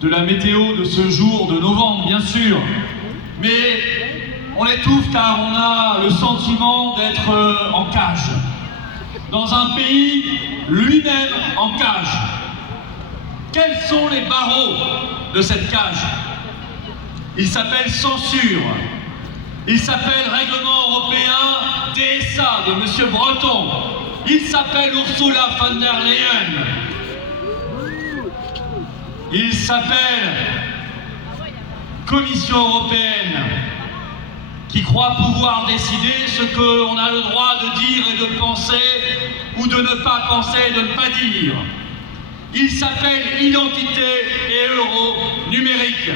de la météo de ce jour de novembre, bien sûr. Mais on étouffe car on a le sentiment d'être en cage. Dans un pays lui-même en cage. Quels sont les barreaux de cette cage? Il s'appelle censure. Il s'appelle règlement européen DSA de M. Breton. Il s'appelle Ursula von der Leyen. Il s'appelle Commission européenne, qui croit pouvoir décider ce qu'on a le droit de dire et de penser, ou de ne pas penser et de ne pas dire. Il s'appelle Identité et Euro numérique.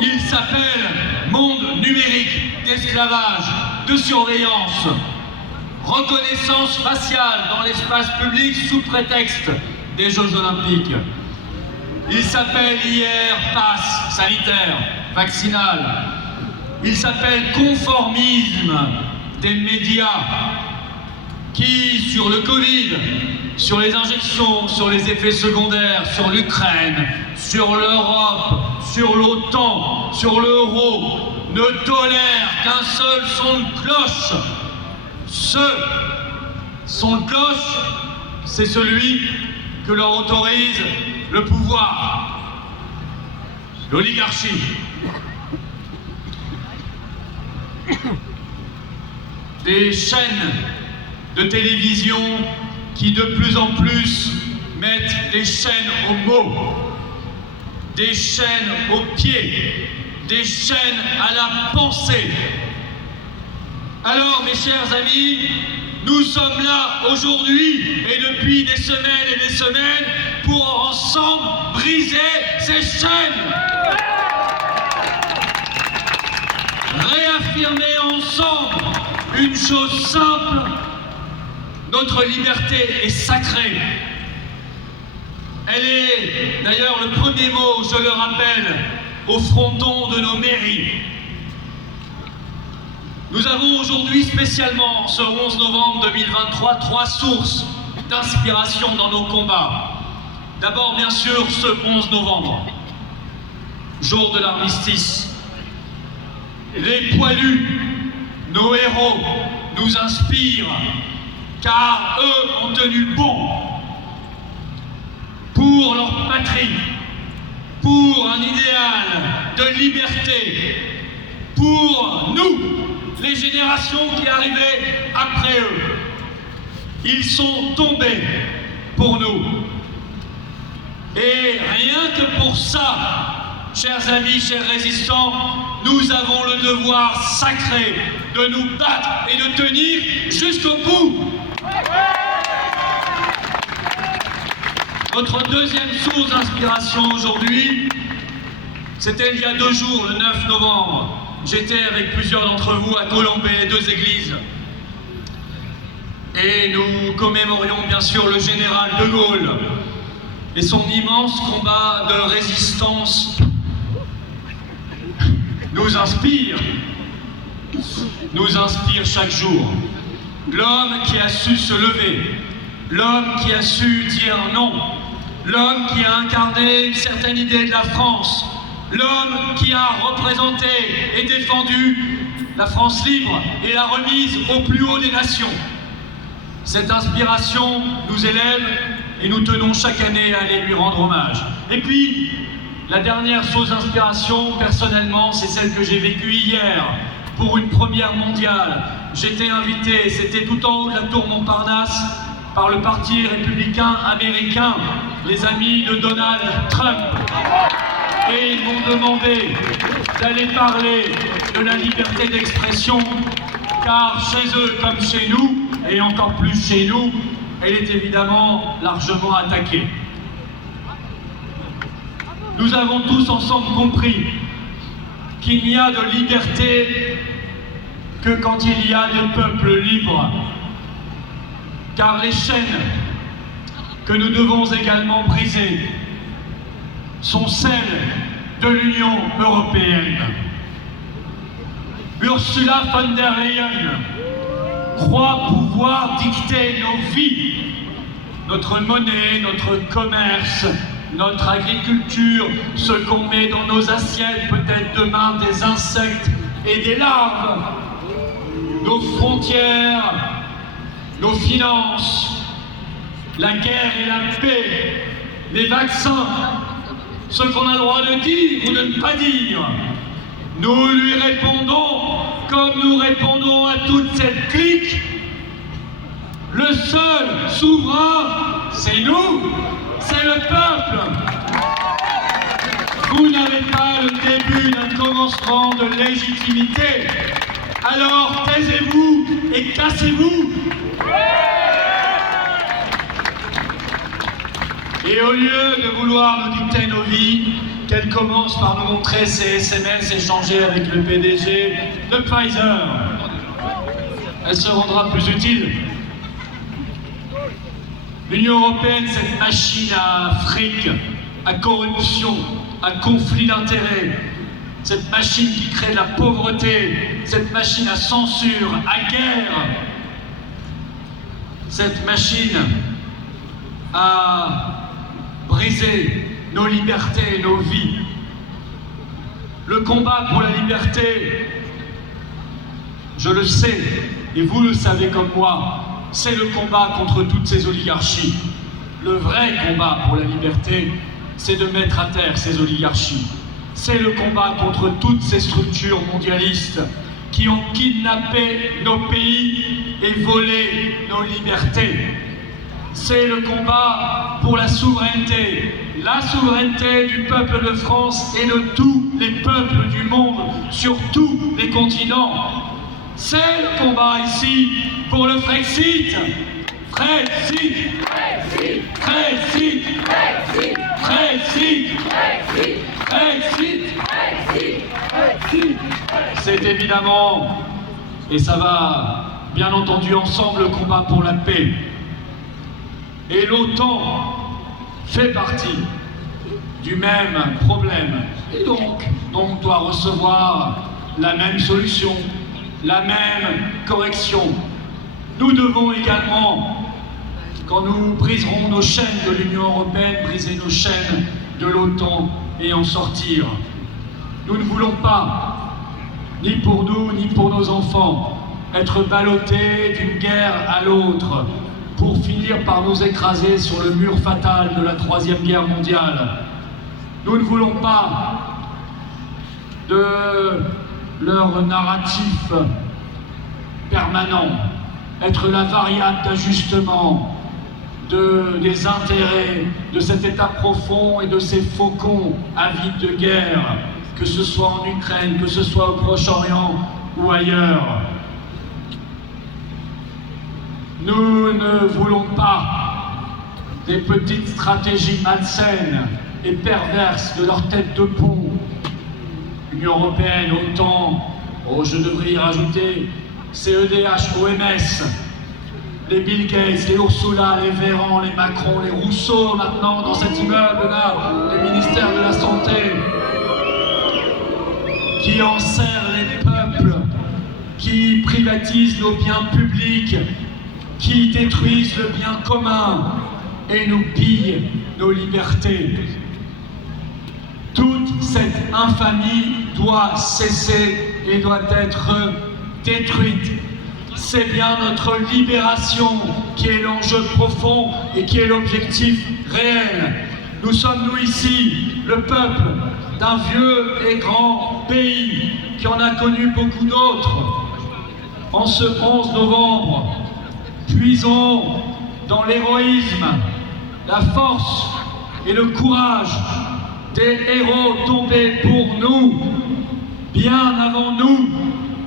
Il s'appelle Monde numérique d'esclavage, de surveillance, reconnaissance faciale dans l'espace public sous prétexte des Jeux Olympiques. Il s'appelle hier passe sanitaire, vaccinal. Il s'appelle conformisme des médias qui, sur le Covid, sur les injections, sur les effets secondaires, sur l'Ukraine, sur l'Europe, sur l'OTAN, sur l'euro, ne tolèrent qu'un seul son de cloche. Ce son de cloche, c'est celui que leur autorise le pouvoir, l'oligarchie. Des chaînes de télévision qui de plus en plus mettent des chaînes aux mots, des chaînes aux pieds, des chaînes à la pensée. Alors, mes chers amis, nous sommes là aujourd'hui et depuis des semaines et des semaines pour ensemble briser ces chaînes. Réaffirmer ensemble une chose simple: notre liberté est sacrée. Elle est d'ailleurs le premier mot, je le rappelle, au fronton de nos mairies. Nous avons aujourd'hui spécialement, ce 11 novembre 2023, 3 sources d'inspiration dans nos combats. D'abord, bien sûr, ce 11 novembre, jour de l'armistice. Les poilus, nos héros, nous inspirent, car eux ont tenu bon pour leur patrie, pour un idéal de liberté, pour nous, les générations qui arrivaient après eux. Ils sont tombés pour nous. Et rien que pour ça, chers amis, chers résistants, nous avons le devoir sacré de nous battre et de tenir jusqu'au bout. Notre deuxième source d'inspiration aujourd'hui, c'était il y a 2 jours, le 9 novembre. J'étais avec plusieurs d'entre vous à Colombey, 2 églises. Et nous commémorions bien sûr le général de Gaulle et son immense combat de résistance nous inspire chaque jour. L'homme qui a su se lever, l'homme qui a su dire non, l'homme qui a incarné une certaine idée de la France, l'homme qui a représenté et défendu la France libre et la remise au plus haut des nations. Cette inspiration nous élève et nous tenons chaque année à aller lui rendre hommage. Et puis, la dernière source d'inspiration, personnellement, c'est celle que j'ai vécue hier pour une première mondiale. J'étais invité, c'était tout en haut de la tour Montparnasse, par le Parti républicain américain, les amis de Donald Trump. Et ils m'ont demandé d'aller parler de la liberté d'expression, car chez eux comme chez nous, et encore plus chez nous, elle est évidemment largement attaquée. Nous avons tous ensemble compris qu'il n'y a de liberté que quand il y a des peuples libres. Car les chaînes que nous devons également briser sont celles de l'Union européenne. Ursula von der Leyen croit pouvoir dicter nos vies, notre monnaie, notre commerce, notre agriculture, ce qu'on met dans nos assiettes, peut-être demain des insectes et des larves, nos frontières, nos finances, la guerre et la paix, les vaccins, ce qu'on a le droit de dire ou de ne pas dire. Nous lui répondons comme nous répondons à toute cette clique. Le seul souverain, c'est nous, c'est le peuple. Vous n'avez pas le début d'un commencement de légitimité. Alors taisez-vous et cassez-vous. Et au lieu de vouloir nous dicter nos vies, qu'elle commence par nous montrer ses SMS échangés avec le PDG de Pfizer, elle se rendra plus utile. L'Union européenne, cette machine à fric, à corruption, à conflit d'intérêts, cette machine qui crée de la pauvreté, cette machine à censure, à guerre, cette machine à briser nos libertés et nos vies. Le combat pour la liberté, je le sais, et vous le savez comme moi, c'est le combat contre toutes ces oligarchies. Le vrai combat pour la liberté, c'est de mettre à terre ces oligarchies. C'est le combat contre toutes ces structures mondialistes qui ont kidnappé nos pays et volé nos libertés. C'est le combat pour la souveraineté du peuple de France et de tous les peuples du monde, sur tous les continents. C'est le combat ici pour le Frexit. Frexit, Frexit, Frexit, Frexit, Frexit, Frexit, Frexit, Frexit. C'est évidemment, et ça va bien entendu ensemble, le combat pour la paix. Et l'OTAN fait partie du même problème et donc doit recevoir la même solution, la même correction. Nous devons également, quand nous briserons nos chaînes de l'Union européenne, briser nos chaînes de l'OTAN et en sortir. Nous ne voulons pas, ni pour nous, ni pour nos enfants, être ballottés d'une guerre à l'autre, pour finir par nous écraser sur le mur fatal de la Troisième Guerre mondiale. Nous ne voulons pas de leur narratif permanent, être la variable d'ajustement des intérêts de cet État profond et de ces faucons avides de guerre, que ce soit en Ukraine, que ce soit au Proche-Orient ou ailleurs. Nous ne voulons pas des petites stratégies malsaines et perverses de leur tête de pont. L'Union européenne, OTAN, je devrais y rajouter CEDH, OMS, les Bill Gates, les Ursula, les Véran, les Macron, les Rousseau maintenant dans cet immeuble-là, les ministères de la Santé, qui enserrent les peuples, qui privatisent nos biens publics, qui détruisent le bien commun et nous pillent nos libertés. Toute cette infamie doit cesser et doit être détruite. C'est bien notre libération qui est l'enjeu profond et qui est l'objectif réel. Nous sommes, nous ici, le peuple d'un vieux et grand pays qui en a connu beaucoup d'autres. En ce 11 novembre, puisons dans l'héroïsme, la force et le courage des héros tombés pour nous, bien avant nous,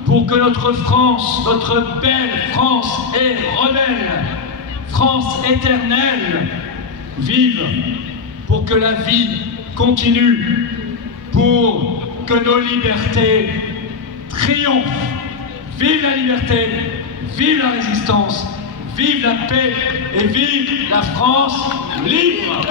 pour que notre France, notre belle France et rebelle, France éternelle, vive, pour que la vie continue, pour que nos libertés triomphent. Vive la liberté, vive la résistance, vive la paix et vive la France libre!